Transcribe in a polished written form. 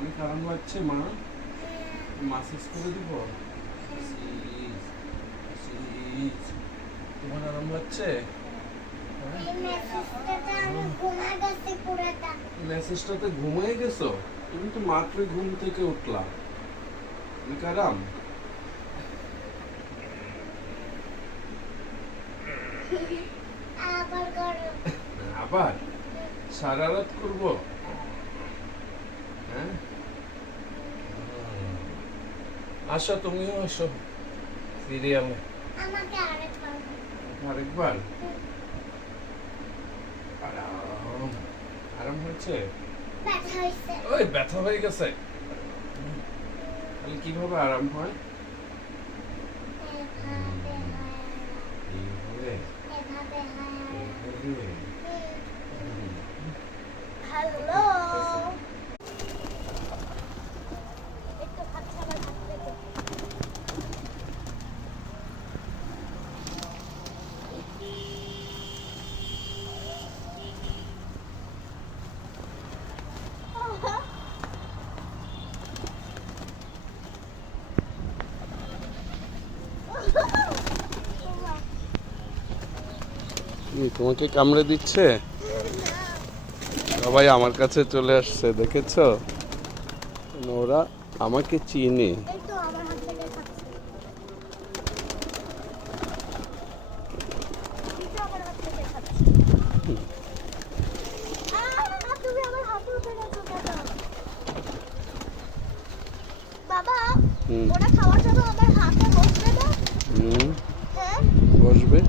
অনেক আরাম লাগছে মা, মাসাজ করে দিব। তোমার আরাম লাগছে? মেসেজটাতে ঘুমিয়ে গেছো? তুমি তো মাত্রই ঘুম থেকে উঠলা। অনেক আরাম। আবার সারা রাত করবো? হ্যাঁ, আসো, তুমিও আসো সিরিয়ামে। আরেকবার আরাম। আরাম হয়েছে? ওই ব্যথা হয়ে গেছে। তাহলে কিভাবে আরাম হয়? এইভাবে, এইভাবে। হ্যালো তোমাকে কামড়ে দিচ্ছে? সবাই আমার কাছে চলে আসছে, দেখেছো? ওরা আমাকে চিনে। বাবা, ওটা খাওয়ার জন্য আমার হাতে বসবে না? বসবে।